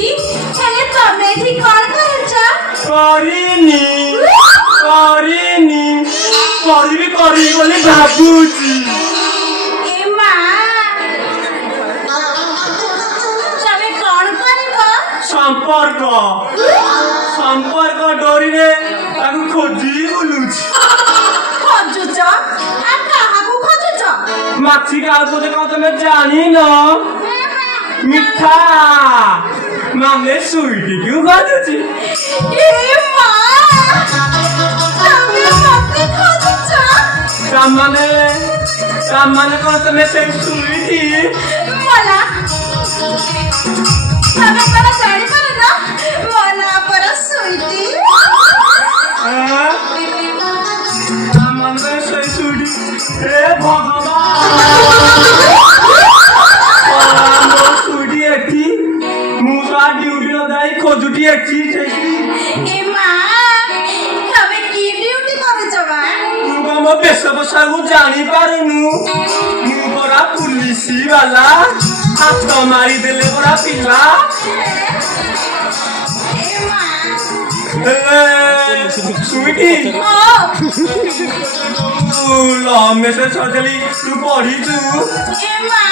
ଖୋଜୁଛି ହେଲେ ତମେ ଏଠି କଣ କରୁଛ? କରିବି ବୋଲି ଭାବୁଛି। ଏ ମା ତମେ କଣ କରିବ? ସମ୍ପର୍କ ଡୋରିରେ ତାକୁ ଖୋଜି ବୁଲୁଛି। ଖୋଜୁଛ? ଆଉ କାହାକୁ ଖୋଜୁଛ? ମାଛି କାହାକୁ କଣ ତମେ ଜାଣିନ? ମିଠା ମାନେ ସୁଇଟିକୁ ଖୋଜୁଛି। ଏ ମା ତମେ ମତେ ଖୋଜୁଛ? ତାମାନେ କଣ ତମେ ସେଇ ସୁଇଟି? ମଲା ତମେ କଣ ଜାଣିପାରୁନ? ମଲା ପରା ସୁଇଟି। ତାମାନେ ସେଇ ସୁଇଟି। ହେ ଭଗବାନ ସୁଇଟି ଏଠି ମୁଁ ତା ଡ୍ୟୁଟି ନ ଯାଇ ଖୋଜୁଟି ଏଠି ସେଇଠି। ଏ ମା ତମେ କି ଡ୍ୟୁଟି କରୁଛ ମା? ତୁ କଣ ମୋ ବେଶ ପୋଷାକୁ ଜାଣିପାରୁନୁ? ମୁଁ ପରା ପୁଲିସ ବାଲା। ହାତ ମାରିଦେଲେ ପରା ପିଲା। ଏ ମା ସୁଇଟି ଲଭ୍ ମେସେଜ ଛାଡ଼ିଦେଲି ତୁ ପଢିଛୁ? ଏ ମା